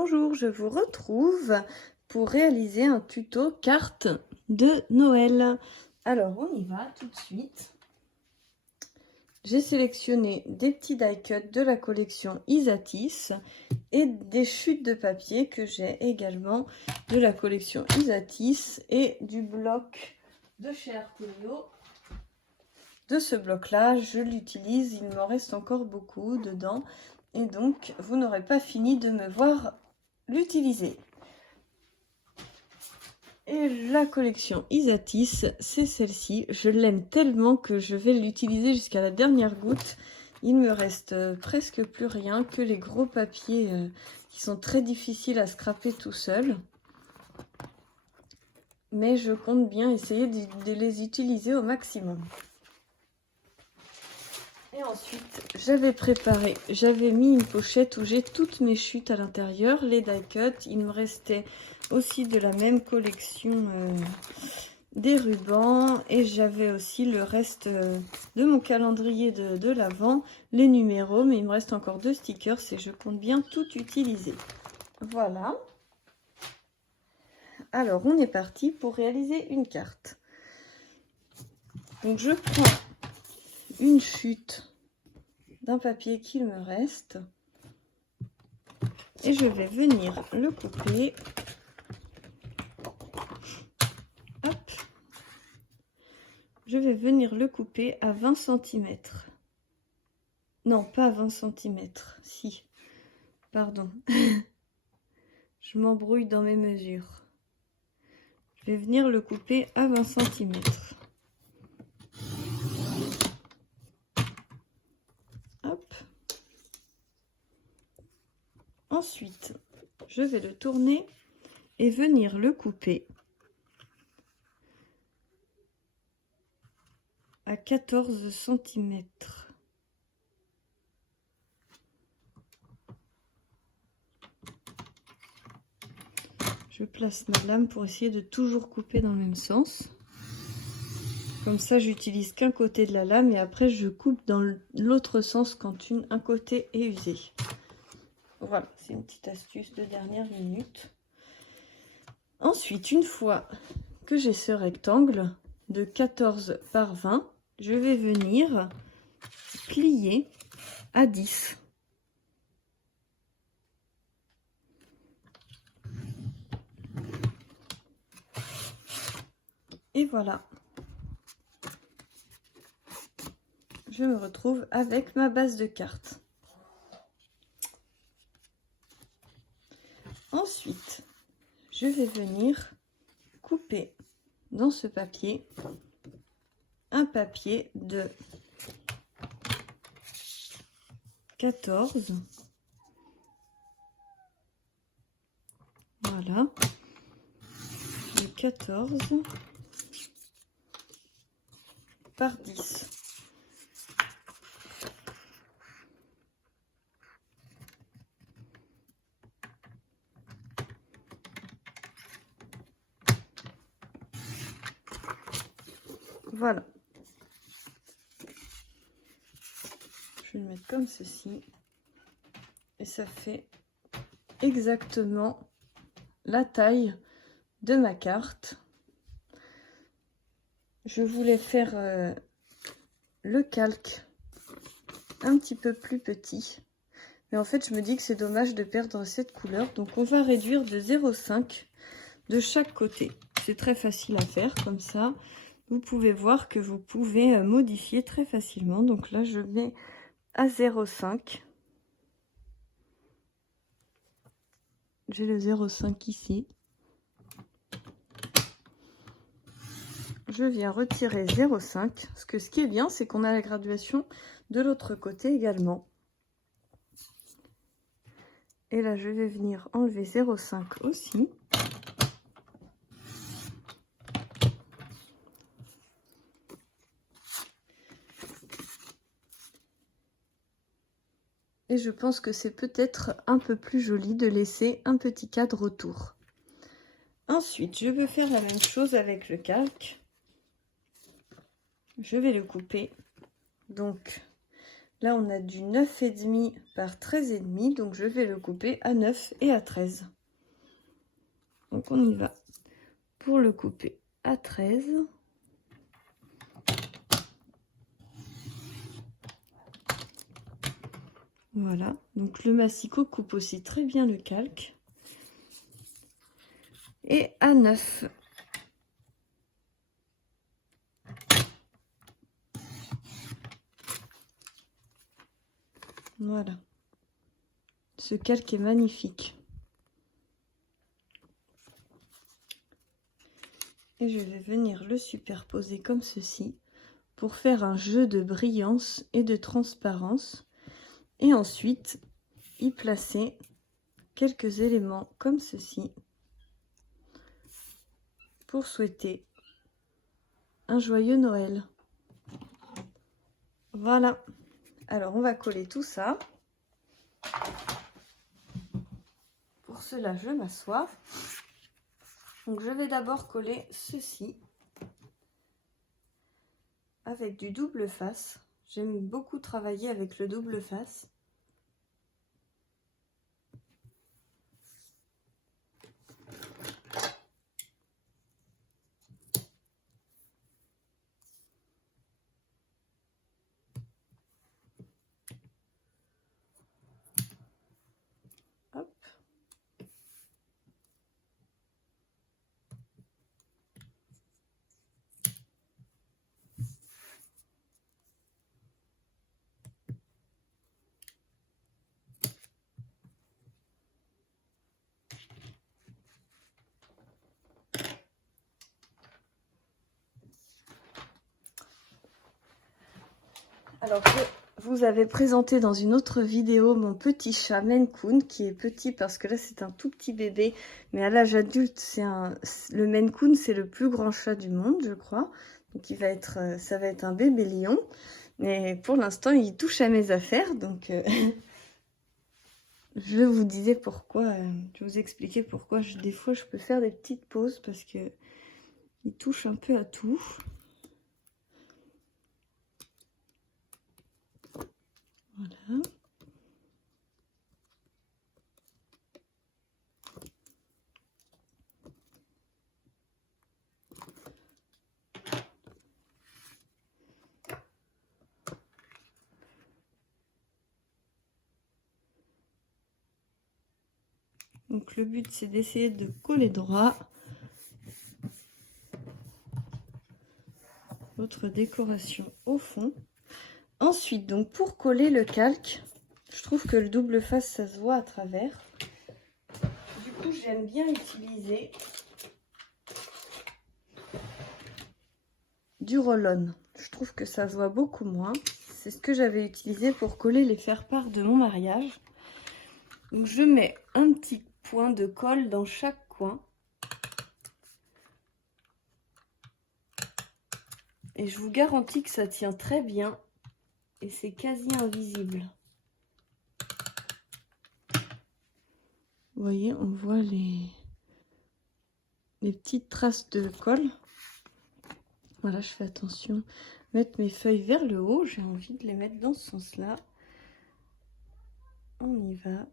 Bonjour, je vous retrouve pour réaliser un tuto carte de Noël. Alors on y va tout de suite. J'ai sélectionné des petits die cuts de la collection Isatis et des chutes de papier que j'ai également de la collection Isatis et du bloc de chez Artemio. De ce bloc là, je l'utilise, il m'en reste encore beaucoup dedans. Et donc, vous n'aurez pas fini de me voir l'utiliser. Et la collection Isatis, c'est celle-ci. Je l'aime tellement que je vais l'utiliser jusqu'à la dernière goutte. Il me reste presque plus rien que les gros papiers qui sont très difficiles à scraper tout seul. Mais je compte bien essayer de les utiliser au maximum. Et ensuite, j'avais mis une pochette où j'ai toutes mes chutes à l'intérieur, les die cuts. Il me restait aussi de la même collection des rubans et j'avais aussi le reste de mon calendrier de l'Avent, les numéros, mais il me reste encore 2 stickers et je compte bien tout utiliser. Voilà. Alors, on est parti pour réaliser une carte. Donc, je prends une chute d'un papier qu'il me reste et je vais venir le couper. Hop. Je vais venir le couper à 20 cm. Non, pas à 20 cm. Si. Pardon. Je m'embrouille dans mes mesures. Je vais venir le couper à 20 cm. Hop. Ensuite, je vais le tourner et venir le couper à 14 cm. Je place ma lame pour essayer de toujours couper dans le même sens. Comme ça, j'utilise qu'un côté de la lame et après, je coupe dans l'autre sens quand un côté est usé. Voilà, c'est une petite astuce de dernière minute. Ensuite, une fois que j'ai ce rectangle de 14 par 20, je vais venir plier à 10. Et voilà. Je me retrouve avec ma base de carte. Ensuite, je vais venir couper dans ce papier un papier de 14. Voilà. De 14 par 10. Voilà. Je vais le mettre comme ceci. Et ça fait exactement la taille de ma carte. Je voulais faire le calque un petit peu plus petit. Mais en fait, je me dis que c'est dommage de perdre cette couleur. Donc, on va réduire de 0,5 de chaque côté. C'est très facile à faire comme ça. Vous pouvez voir que vous pouvez modifier très facilement. Donc là, je mets à 0,5. J'ai le 0,5 ici. Je viens retirer 0,5. Parce que ce qui est bien, c'est qu'on a la graduation de l'autre côté également. Et là, je vais venir enlever 0,5 aussi. Et je pense que c'est peut-être un peu plus joli de laisser un petit cadre autour. Ensuite, je veux faire la même chose avec le calque. Je vais le couper donc Là, on a du 9,5 par 13,5, donc je vais le couper à 9 et à 13. Donc on y va pour le couper à 13. Voilà, donc le massicot coupe aussi très bien le calque. Et à 9. Voilà. Ce calque est magnifique. Et je vais venir le superposer comme ceci pour faire un jeu de brillance et de transparence. Et ensuite, y placer quelques éléments comme ceci pour souhaiter un joyeux Noël. Voilà. Alors, on va coller tout ça. Pour cela, je m'assois. Donc, je vais d'abord coller ceci avec du double face. J'aime beaucoup travailler avec le double face. Hop. Alors, je vous avais présenté dans une autre vidéo mon petit chat Maine Coon, qui est petit parce que là c'est un tout petit bébé, mais à l'âge adulte, le Maine Coon, c'est le plus grand chat du monde, je crois. Donc ça va être un bébé lion, mais pour l'instant il touche à mes affaires, donc je vous disais pourquoi, je vous expliquais pourquoi des fois je peux faire des petites pauses parce que il touche un peu à tout. Voilà. Donc le but c'est d'essayer de coller droit votre décoration au fond. Ensuite, donc pour coller le calque, je trouve que le double face ça se voit à travers. Du coup j'aime bien utiliser du roll-on. Je trouve que ça se voit beaucoup moins. C'est ce que j'avais utilisé pour coller les faire-part de mon mariage. Donc je mets un petit point de colle dans chaque coin. Et je vous garantis que ça tient très bien et c'est quasi invisible. Vous voyez, on voit les petites traces de colle. Voilà, je fais attention. Mettre mes feuilles vers le haut, j'ai envie de les mettre dans ce sens-là. On y va.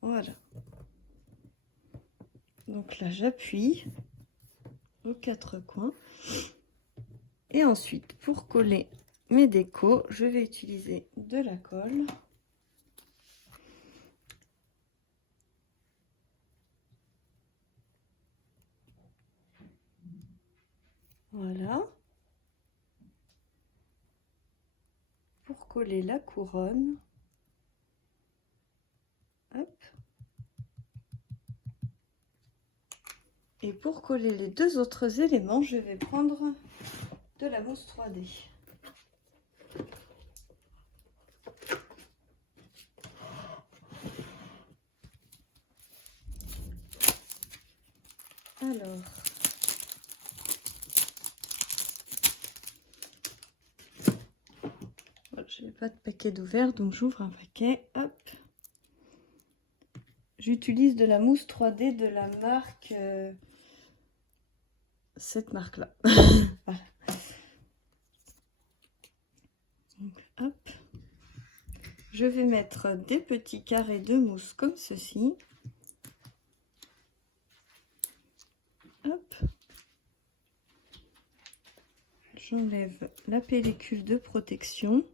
Voilà. Donc là, j'appuie aux quatre coins. Et ensuite, pour coller mes décos, je vais utiliser de la colle. Voilà. Pour coller la couronne. Hop. Et pour coller les deux autres éléments, je vais prendre de la mousse 3D. Alors, voilà, je n'ai pas de paquet d'ouvert, donc j'ouvre un paquet. Hop. J'utilise de la mousse 3D de la marque cette marque-là. Voilà. Donc, hop. Je vais mettre des petits carrés de mousse comme ceci. Hop. J'enlève la pellicule de protection.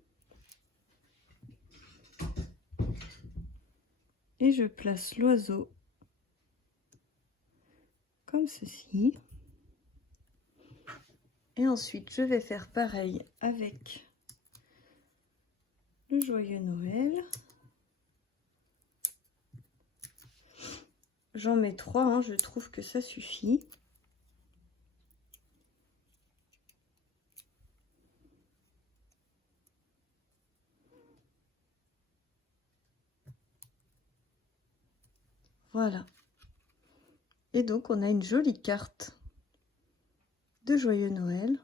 Et je place l'oiseau comme ceci. Et ensuite, je vais faire pareil avec le joyeux Noël. J'en mets 3, hein, je trouve que ça suffit. Voilà. Et donc, on a une jolie carte de joyeux Noël.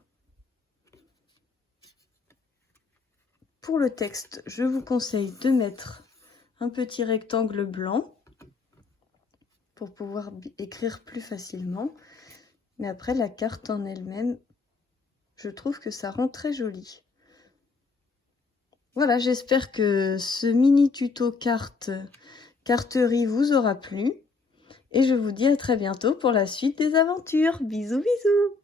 Pour le texte, je vous conseille de mettre un petit rectangle blanc pour pouvoir écrire plus facilement. Mais après, la carte en elle-même, je trouve que ça rend très joli. Voilà, j'espère que ce mini tuto carterie vous aura plu. Et je vous dis à très bientôt pour la suite des aventures. Bisous, bisous!